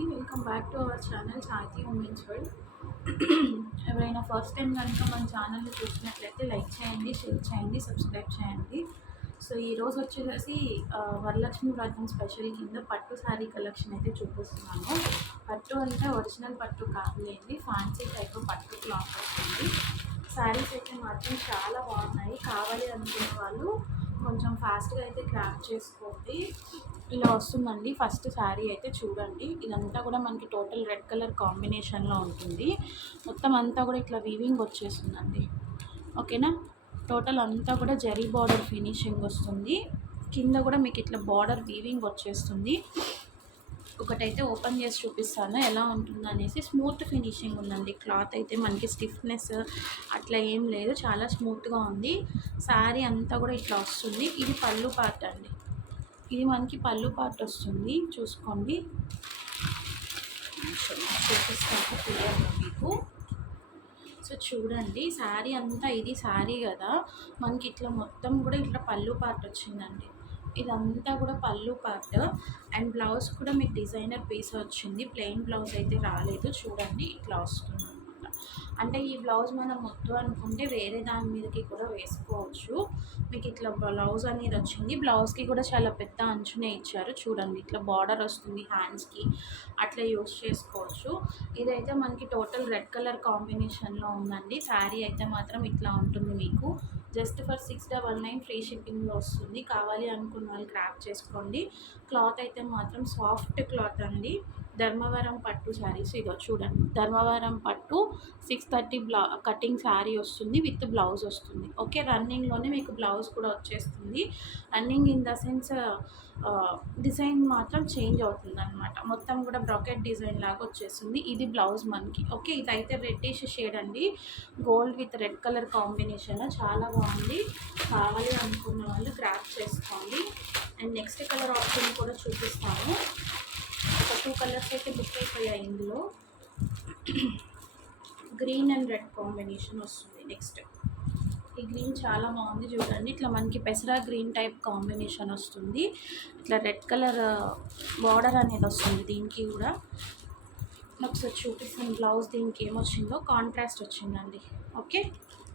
అండి. Welcome back to our channel సాహితీ women's world. ఎవరైనా ఫస్ట్ టైం కనుక మన ఛానల్ని చూసినట్లయితే లైక్ చేయండి, షేర్ చేయండి, సబ్స్క్రైబ్ చేయండి. సో ఈరోజు వచ్చేసి వరలక్ష్మి వ్రతం స్పెషల్ కింద పట్టు శారీ కలెక్షన్ అయితే చూపిస్తున్నాను. పట్టు అంటే ఒరిజినల్ పట్టు కాదులేండి, ఫ్యాన్సీ టైప్ పట్టు క్లాత్ వస్తుంది. శారీస్ అయితే మాత్రం చాలా బాగున్నాయి. కావాలి అనుకున్న వాళ్ళు కొంచెం ఫాస్ట్గా అయితే క్రాఫ్ట్ చేసుకోండి. ఇలా వస్తుందండి ఫస్ట్ శారీ అయితే చూడండి. ఇదంతా కూడా మనకి టోటల్ రెడ్ కలర్ కాంబినేషన్లో ఉంటుంది. మొత్తం అంతా కూడా ఇట్లా వీవింగ్ వచ్చేస్తుందండి. ఓకేనా, టోటల్ అంతా కూడా జరీ బార్డర్ ఫినిషింగ్ వస్తుంది. కింద కూడా మీకు ఇట్లా బార్డర్ వీవింగ్ వచ్చేస్తుంది. ఒకటైతే ఓపెన్ చేసి చూపిస్తాను ఎలా ఉంటుందో అనేసి. స్మూత్ ఫినిషింగ్ ఉందండి. క్లాత్ అయితే మనకి స్టిఫ్నెస్ అట్లా ఏం లేదు, చాలా స్మూత్గా ఉంది. శారీ అంతా కూడా ఇట్లా వస్తుంది. ఇది పళ్ళు పార్ట్ అండి. ఇది మనకి పళ్ళు పార్ట్ వస్తుంది, చూసుకోండి. చూపిస్తాను క్లియర్గా మీకు. సో చూడండి, శారీ అంతా ఇది శారీ కదా, మనకి ఇట్లా మొత్తం కూడా ఇట్లా పళ్ళు పార్ట్ వచ్చిందండి. ఇదంతా కూడా పళ్ళు పార్ట్. అండ్ బ్లౌజ్ కూడా మీకు డిజైనర్ పీస్ వచ్చింది, ప్లెయిన్ బ్లౌజ్ అయితే రాలేదు. చూడండి ఇట్లా వస్తుంది అనమాట. అంటే ఈ బ్లౌజ్ మనం వద్దు అనుకుంటే వేరే దాని మీదకి కూడా వేసుకోవచ్చు. మీకు ఇట్లా బ్లౌజ్ అనేది వచ్చింది. బ్లౌజ్కి కూడా చాలా పెద్ద అంచునే ఇచ్చారు. చూడండి ఇట్లా బార్డర్ వస్తుంది హ్యాండ్స్కి, అట్లా యూస్ చేసుకోవచ్చు. ఇదైతే మనకి టోటల్ రెడ్ కలర్ కాంబినేషన్లో ఉందండి. శారీ అయితే మాత్రం ఇట్లా ఉంటుంది మీకు. జస్ట్ ఫర్ 699 ఫ్రీ షిప్పింగ్లో వస్తుంది. కావాలి అనుకున్న వాళ్ళు క్రాఫ్ట్ చేసుకోండి. క్లాత్ అయితే మాత్రం సాఫ్ట్ క్లాత్ అండి. ధర్మవరం పట్టు శారీస్. ఇదో చూడండి, ధర్మవరం పట్టు 630 కటింగ్ శారీ వస్తుంది, విత్ బ్లౌజ్ వస్తుంది. ఓకే, రన్నింగ్లోనే మీకు బ్లౌజ్ కూడా వచ్చేస్తుంది. Running in the sense design మాత్రం చేంజ్ అవుతుంది అనమాట. మొత్తం కూడా బ్రాకెట్ డిజైన్ లాగా వచ్చేస్తుంది. ఇది బ్లౌజ్ మనకి. ఓకే, ఇదైతే రెడ్డిష్ షేడ్ అండి, gold with red colour combination, చాలా బాగుంది. కావాలి అనుకున్న వాళ్ళు క్రాఫ్ట్ చేసుకోండి. అండ్ నెక్స్ట్ కలర్ ఆప్షన్ కూడా చూపిస్తాను. ఒక 2 కలర్స్ అయితే బుక్ అయిపోయాయి ఇందులో. గ్రీన్ అండ్ రెడ్ కాంబినేషన్ వస్తుంది. నెక్స్ట్ ఈ గ్రీన్ చాలా బాగుంది చూడండి. ఇట్లా మనకి పెసరా గ్రీన్ టైప్ కాంబినేషన్ వస్తుంది. ఇట్లా రెడ్ కలర్ బార్డర్ అనేది వస్తుంది దీనికి కూడా. ఒకసారి చూపిస్తాను బ్లౌజ్ దీనికి ఏమొచ్చిందో. కాంట్రాస్ట్ వచ్చిందండి. ఓకే,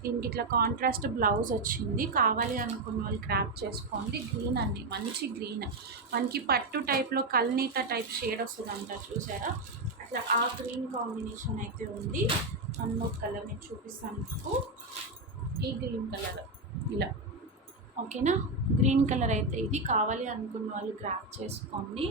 దీనికి ఇట్లా కాంట్రాస్ట్ బ్లౌజ్ వచ్చింది. కావాలి అనుకున్న వాళ్ళు క్రాఫ్ట్ చేసుకోండి. గ్రీన్ అండి, మంచి గ్రీన్. మనకి పట్టు టైప్లో కల్నీత టైప్ షేడ్ వస్తుంది అంటారు చూసారా, అట్లా ఆ గ్రీన్ కాంబినేషన్ అయితే ఉంది. అన్నో కలర్ నేను చూపిస్తాను మీకు. ఈ గ్రీన్ కలర్ ఇలా. ఓకేనా, గ్రీన్ కలర్ అయితే ఇది. కావాలి అనుకున్న వాళ్ళు క్రాఫ్ట్ చేసుకోండి.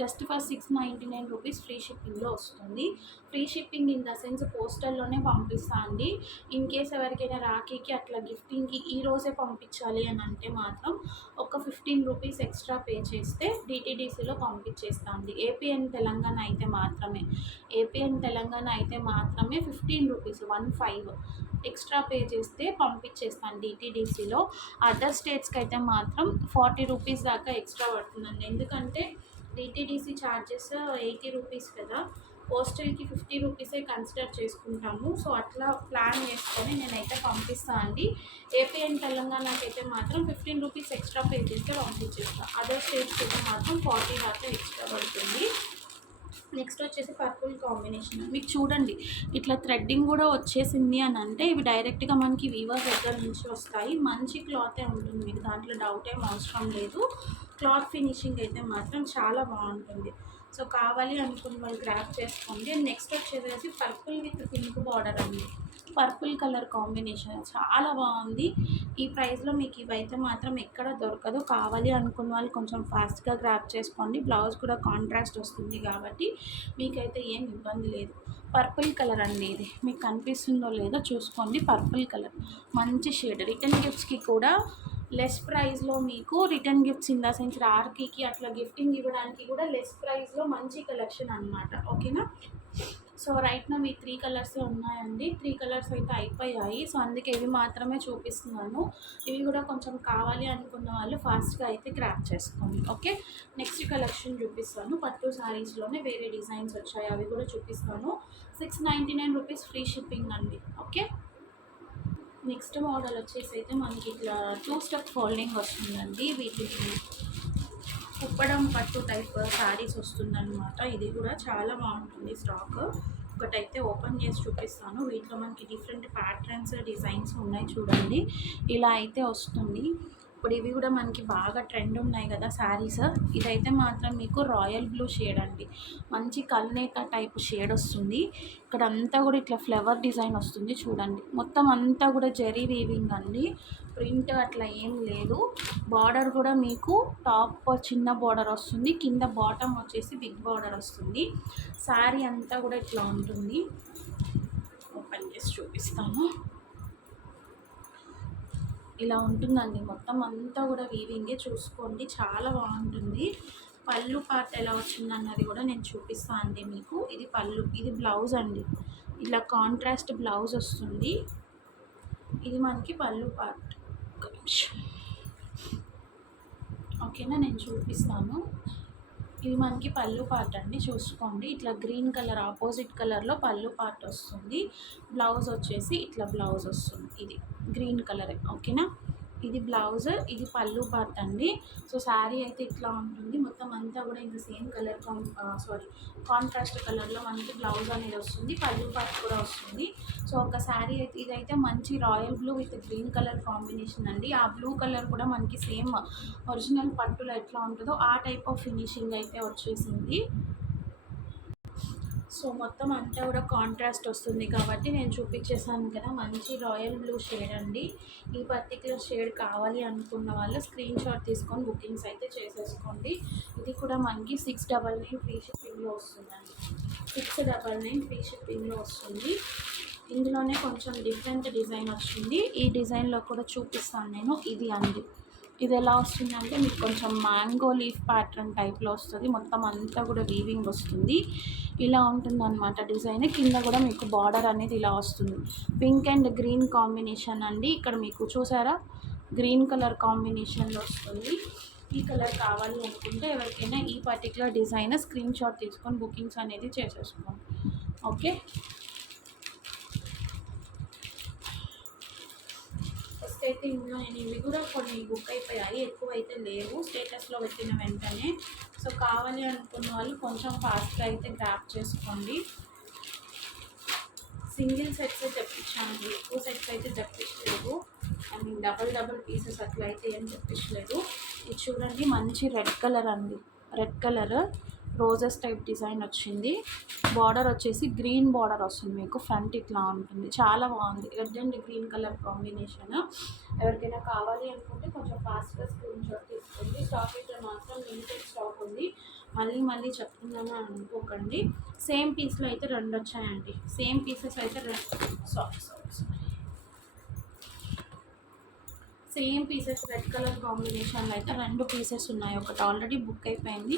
జస్ట్ ఫర్ 699 రూపీస్ ఫ్రీ షిప్పింగ్లో వస్తుంది. Free shipping in the sense పోస్టల్లోనే పంపిస్తా అండి. ఇన్ కేస్ ఎవరికైనా రాఖీకి అట్లా గిఫ్టింగ్కి ఈ రోజే పంపించాలి అని అంటే మాత్రం ఒక 15 రూపీస్ ఎక్స్ట్రా పే చేస్తే డిటీడీసీలో పంపించేస్తా అండి. ఏపీఎన్ తెలంగాణ అయితే మాత్రమే. ఏపీఎన్ తెలంగాణ అయితే మాత్రమే 15 రూపీస్ 15 ఎక్స్ట్రా పే చేస్తే పంపించేస్తాను డిటీడీసీలో. అదర్ స్టేట్స్కి అయితే మాత్రం 40 రూపీస్ దాకా ఎక్స్ట్రా పడుతుందండి. ఎందుకంటే డిటీడీసీ ఛార్జెస్ 80 రూపీస్ కదా, పోస్టల్కి 50 రూపీసే కన్సిడర్ చేసుకుంటాము. సో అట్లా ప్లాన్ చేసుకొని నేనైతే పంపిస్తాను అండి. ఏపీఎన్ తెలంగాణకి అయితే మాత్రం 15 రూపీస్ ఎక్స్ట్రా పే చేస్తే పంపించేస్తాను. అదర్ స్టేట్స్కి అయితే మాత్రం 40 దాకా ఎక్స్ట్రా పడుతుంది. నెక్స్ట్ వచ్చేసి పర్పుల్ కాంబినేషన్. మీకు చూడండి ఇట్లా థ్రెడ్డింగ్ కూడా వచ్చేసింది అని అంటే ఇవి డైరెక్ట్గా మనకి వీవర్స్ దగ్గర నుంచి వస్తాయి. మంచి క్లాతే ఉంటుంది, మీకు దాంట్లో డౌట్ ఏం అవసరం లేదు. క్లాత్ ఫినిషింగ్ అయితే మాత్రం చాలా బాగుంటుంది. సో కావాలి అనుకున్న వాళ్ళు గ్రాప్ చేసుకోండి. అండ్ నెక్స్ట్ వచ్చేసి పర్పుల్ విత్ పింక్ బార్డర్ అండి. పర్పుల్ కలర్ కాంబినేషన్ చాలా బాగుంది. ఈ ప్రైస్లో మీకు ఇవైతే మాత్రం ఎక్కడ దొరకదు. కావాలి అనుకున్న వాళ్ళు కొంచెం ఫాస్ట్గా గ్రాప్ చేసుకోండి. బ్లౌజ్ కూడా కాంట్రాస్ట్ వస్తుంది కాబట్టి మీకైతే ఏం ఇబ్బంది లేదు. పర్పుల్ కలర్ అండి, ఇది మీకు కనిపిస్తుందో లేదో చూసుకోండి. పర్పుల్ కలర్ మంచి షేడ్. రిటర్న్ గిఫ్ట్స్కి కూడా లెస్ ప్రైస్లో మీకు return gifts in the sense రాఖీకి అట్లా గిఫ్టింగ్ ఇవ్వడానికి కూడా లెస్ ప్రైస్లో మంచి కలెక్షన్ అనమాట. ఓకేనా, సో రైట్ నా ఈ 3 కలర్సే ఉన్నాయండి. 3 కలర్స్ అయితే అయిపోయాయి. సో అందుకే ఇవి మాత్రమే చూపిస్తున్నాను. ఇవి కూడా కొంచెం కావాలి అనుకున్న వాళ్ళు ఫాస్ట్గా అయితే క్రాఫ్ట్ చేసుకోండి. ఓకే, నెక్స్ట్ కలెక్షన్ చూపిస్తాను. పట్టు శారీస్లోనే వేరే డిజైన్స్ వచ్చాయి, అవి కూడా చూపిస్తాను. 699 రూపీస్ ఫ్రీ షిప్పింగ్ అండి. ఓకే, నెక్స్ట్ మోడల్ వచ్చేసి అయితే మనకి ఇట్లా 2 స్టెప్ ఫోల్డింగ్ వస్తుందండి. వీటికి కుప్పడం పట్టు టైప్ శారీస్ వస్తుందన్నమాట. ఇది కూడా చాలా బాగుంటుంది స్టాక్. ఒకటైతే ఓపెన్ చేసి చూపిస్తాను. వీటిలో మనకి డిఫరెంట్ ప్యాటర్న్స్ డిజైన్స్ ఉన్నాయి చూడండి. ఇలా అయితే వస్తుంది. ఇప్పుడు ఇవి కూడా మనకి బాగా ట్రెండ్ ఉన్నాయి కదా శారీస్. ఇదైతే మాత్రం మీకు రాయల్ బ్లూ షేడ్ అండి. మంచి కల్నేత టైప్ షేడ్ వస్తుంది. ఇక్కడ అంతా కూడా ఇట్లా ఫ్లవర్ డిజైన్ వస్తుంది చూడండి. మొత్తం అంతా కూడా జరీ వీవింగ్ అండి. ప్రింట్ అట్లా ఏం లేదు. బార్డర్ కూడా మీకు టాప్ చిన్న బార్డర్ వస్తుంది, కింద బాటమ్ వచ్చేసి బిగ్ బార్డర్ వస్తుంది. శారీ అంతా కూడా ఇట్లా ఉంటుంది. ఓపెన్ చేసి చూపిస్తాను. ఇలా ఉంటుందండి. మొత్తం అంతా కూడా వీవింగే చూసుకోండి, చాలా బాగుంటుంది. పళ్ళు పార్ట్ ఎలా వచ్చిందన్నది కూడా నేను చూపిస్తాను అండి మీకు. ఇది పళ్ళు, ఇది బ్లౌజ్ అండి. ఇలా కాంట్రాస్ట్ బ్లౌజ్ వస్తుంది. ఇది మనకి పళ్ళు పార్ట్. ఓకేనా, నేను చూపిస్తాను. ఇది మనకి పళ్ళు పార్ట్ అండి, చూసుకోండి. ఇట్లా గ్రీన్ కలర్ ఆపోజిట్ కలర్లో పళ్ళు పార్ట్ వస్తుంది. బ్లౌజ్ వచ్చేసి ఇట్లా బ్లౌజ్ వస్తుంది. ఇది గ్రీన్ కలర్. ఓకేనా, ఇది బ్లౌజ్, ఇది పళ్ళు పార్ట్ అండి. సో శారీ అయితే ఇట్లా ఉంటుంది. మొత్తం అంతా కూడా ఇంకా సేమ్ కలర్ కాంట్రాస్ట్ కలర్లో మనకి బ్లౌజ్ అనేది వస్తుంది. పళ్ళు పార్ట్ కూడా వస్తుంది. సో ఒక శారీ అయితే ఇదైతే మంచి royal blue with green colour combination అండి. ఆ బ్లూ కలర్ కూడా మనకి సేమ్ ఒరిజినల్ పట్టులో ఎట్లా ఉంటుందో ఆ టైప్ ఆఫ్ ఫినిషింగ్ అయితే వచ్చేసింది. సో మొత్తం అంతా కూడా కాంట్రాస్ట్ వస్తుంది కాబట్టి నేను చూపించేసాను కదా. మంచి రాయల్ బ్లూ షేడ్ అండి. ఈ పర్టికులర్ షేడ్ కావాలి అనుకున్న వాళ్ళు స్క్రీన్ షాట్ తీసుకొని బుకింగ్స్ అయితే చేసేసుకోండి. ఇది కూడా మనకి 699 ఫ్రీ షిప్పింగ్లో వస్తుందండి. 699 ఫ్రీ షిప్పింగ్లో వస్తుంది. ఇందులోనే కొంచెం డిఫరెంట్ డిజైన్ వచ్చింది. ఈ డిజైన్లో కూడా చూపిస్తాను నేను. ఇది అండి, ఇది ఎలా వస్తుందంటే మీకు కొంచెం మ్యాంగో లీఫ్ ప్యాటర్న్ టైప్లో వస్తుంది. మొత్తం అంతా కూడా వీవింగ్ వస్తుంది. ఇలా ఉంటుందన్నమాట డిజైన్. కింద కూడా మీకు బార్డర్ అనేది ఇలా వస్తుంది. పింక్ అండ్ గ్రీన్ కాంబినేషన్ అండి. ఇక్కడ మీకు చూసారా, గ్రీన్ కలర్ కాంబినేషన్లో వస్తుంది. ఈ కలర్ కావాలి అనుకుంటే ఎవరికైనా ఈ పర్టికులర్ డిజైన్ స్క్రీన్ షాట్ తీసుకొని బుకింగ్స్ అనేది చేసేసుకోండి. ఓకే, అయితే ఇందులో నేను ఇవి కూడా కొన్ని బుక్ అయిపోయాయి, ఎక్కువ అయితే లేవు స్టేటస్లో పెట్టిన వెంటనే. సో కావాలి అనుకున్న వాళ్ళు కొంచెం ఫాస్ట్గా అయితే గ్రాప్ చేసుకోండి. సింగిల్ సెట్స్ తెప్పించాను, ఎక్కువ సెట్స్ అయితే తెప్పించలేదు. ఐ మీన్ డబల్ పీసెస్ అట్లా అయితే ఏం తెప్పించలేదు. ఇది చూడండి, మంచి రెడ్ కలర్ అండి. Red colour roses type design వచ్చింది. బార్డర్ వచ్చేసి గ్రీన్ బార్డర్ వస్తుంది మీకు. ఫ్రంట్ ఇట్లా ఉంటుంది, చాలా బాగుంది. Red and green colour combination. ఎవరికైనా కావాలి అనుకుంటే కొంచెం ఫాస్ట్గా స్క్రీన్ షాట్ తీసుకోండి. స్టాక్ అయితే మాత్రం లిమిటెడ్ స్టాక్ ఉంది. మళ్ళీ చెప్తున్నాను అనుకోకండి. సేమ్ పీస్లో అయితే 2 వచ్చాయండి. సేమ్ పీసెస్ అయితే sorry same pieces red colour కాంబినేషన్లో అయితే 2 పీసెస్ ఉన్నాయి. ఒకటి ఆల్రెడీ బుక్ అయిపోయింది.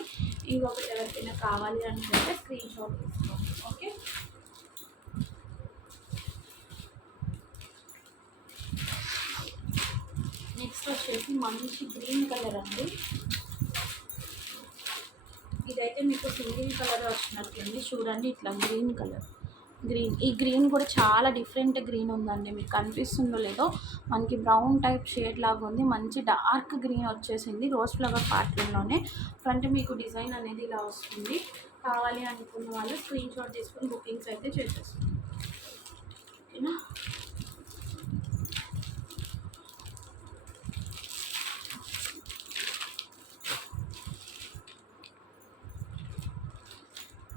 ఇంకొకటి ఎవరికైనా కావాలి అనుకుంటే స్క్రీన్ షాట్ తీసుకోండి. ఓకే, నెక్స్ట్ వచ్చేసి మంచి గ్రీన్ కలర్ అండి. ఇదైతే మీకు సింగిల్ కలర్ వచ్చినట్టుంది చూడండి. ఇట్లా గ్రీన్ కలర్, ఈ గ్రీన్ కూడా చాలా డిఫరెంట్ గ్రీన్ ఉందండి. మీకు కనిపిస్తుందో లేదో, మనకి బ్రౌన్ టైప్ షేడ్ లాగా ఉంది. మంచి డార్క్ గ్రీన్ వచ్చేసింది రోజ్ ఫ్లవర్ ప్యాటర్న్లోనే. ఫ్రంట్ మీకు డిజైన్ అనేది ఇలా వస్తుంది. కావాలి అనుకున్న వాళ్ళు స్క్రీన్ షాట్ తీసుకొని బుకింగ్స్ అయితే చేసేస్తుంది. ఓకేనా,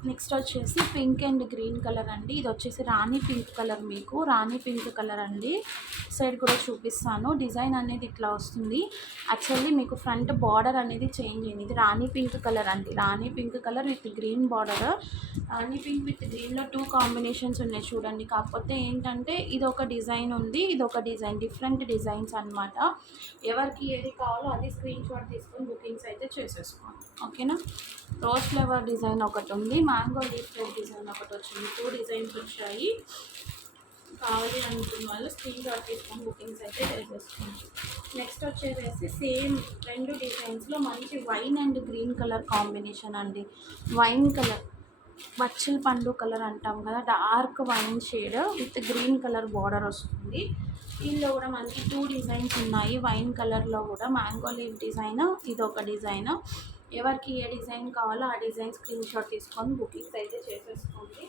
నెక్స్ట్ వచ్చేసి పింక్ అండ్ గ్రీన్ కలర్ అండి. ఇది వచ్చేసి రాణి పింక్ కలర్, మీకు రాణి పింక్ కలర్ అండి. సైడ్ కూడా చూపిస్తాను. డిజైన్ అనేది ఇట్లా వస్తుంది. యాక్చువల్లీ మీకు ఫ్రంట్ బార్డర్ అనేది చేంజ్ అయింది. ఇది రాణి పింక్ కలర్ అండి. Rani pink colour with green border. Rani pink with గ్రీన్లో 2 కాంబినేషన్స్ ఉన్నాయి చూడండి. కాకపోతే ఏంటంటే ఇది ఒక డిజైన్ ఉంది, ఇది ఒక డిజైన్, డిఫరెంట్ డిజైన్స్ అనమాట. ఎవరికి ఏది కావాలో అది స్క్రీన్ షాట్ తీసుకొని బుకింగ్స్ అయితే చేసేసుకోండి. ఓకేనా, రోజ్ ఫ్లవర్ డిజైన్ ఒకటి ఉంది, మ్యాంగో లీఫ్ డిజైన్ ఒకటి వచ్చింది. 2 డిజైన్స్ వచ్చాయి. కావాలి అనుకున్న వాళ్ళు స్క్రీన్ షాట్ తీసుకొని బుకింగ్స్ అయితే చేసేసుకోండి. నెక్స్ట్ వచ్చేసి సేమ్ 2 డిజైన్స్లో మంచి wine and green colour combination అండి. వైన్ కలర్, బచ్చల పండు కలర్ అంటాం కదా, dark wine shade with green colour border వస్తుంది. దీనిలో కూడా మనకి 2 డిజైన్స్ ఉన్నాయి. వైన్ కలర్లో కూడా మ్యాంగో లీఫ్ డిజైన్, ఇది ఒక డిజైన్. ఎవరికి ఏ డిజైన్ కావాలో ఆ డిజైన్ స్క్రీన్ షాట్ తీసుకొని బుకింగ్స్ అయితే చేసేసుకోండి.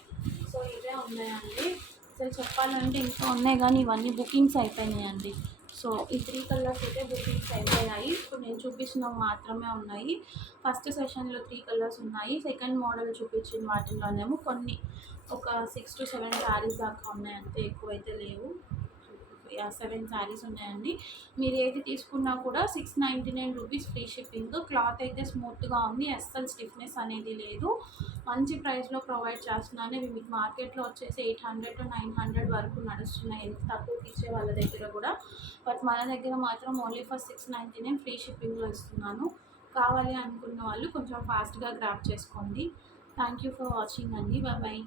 సో ఇవే ఉన్నాయండి. అసలు చెప్పాలంటే ఇంకా ఉన్నాయి కానీ ఇవన్నీ బుకింగ్స్ అయిపోయినాయండి. సో ఈ 3 కలర్స్ అయితే బుకింగ్స్ అయిపోయాయి. ఇప్పుడు నేను చూపించినవి మాత్రమే ఉన్నాయి. ఫస్ట్ సెషన్లో 3 కలర్స్ ఉన్నాయి. సెకండ్ మోడల్ చూపించిన వాటిలోనేమో కొన్ని ఒక 6 to 7 శారీస్ దాకా ఉన్నాయి, అంతే, ఎక్కువైతే లేవు. 7 శారీస్ ఉన్నాయండి. మీరు ఏది తీసుకున్నా కూడా 699 రూపీస్ ఫ్రీ షిప్పింగ్. క్లాత్ అయితే స్మూత్గా ఉంది, అస్సలు స్టిఫ్నెస్ అనేది లేదు. మంచి ప్రైస్లో ప్రొవైడ్ చేస్తున్నాను. ఇవి మీకు మార్కెట్లో వచ్చేసి 800 to 900 వరకు నడుస్తున్నాయి, ఎంత తక్కువకి ఇచ్చే వాళ్ళ దగ్గర కూడా. బట్ మన దగ్గర మాత్రం ఓన్లీ ఫర్ 699 ఫ్రీ షిప్పింగ్లో ఇస్తున్నాను. కావాలి అనుకున్న వాళ్ళు కొంచెం ఫాస్ట్గా గ్రాప్ చేసుకోండి. థ్యాంక్ యూ ఫర్ వాచింగ్ అండి. Bye bye.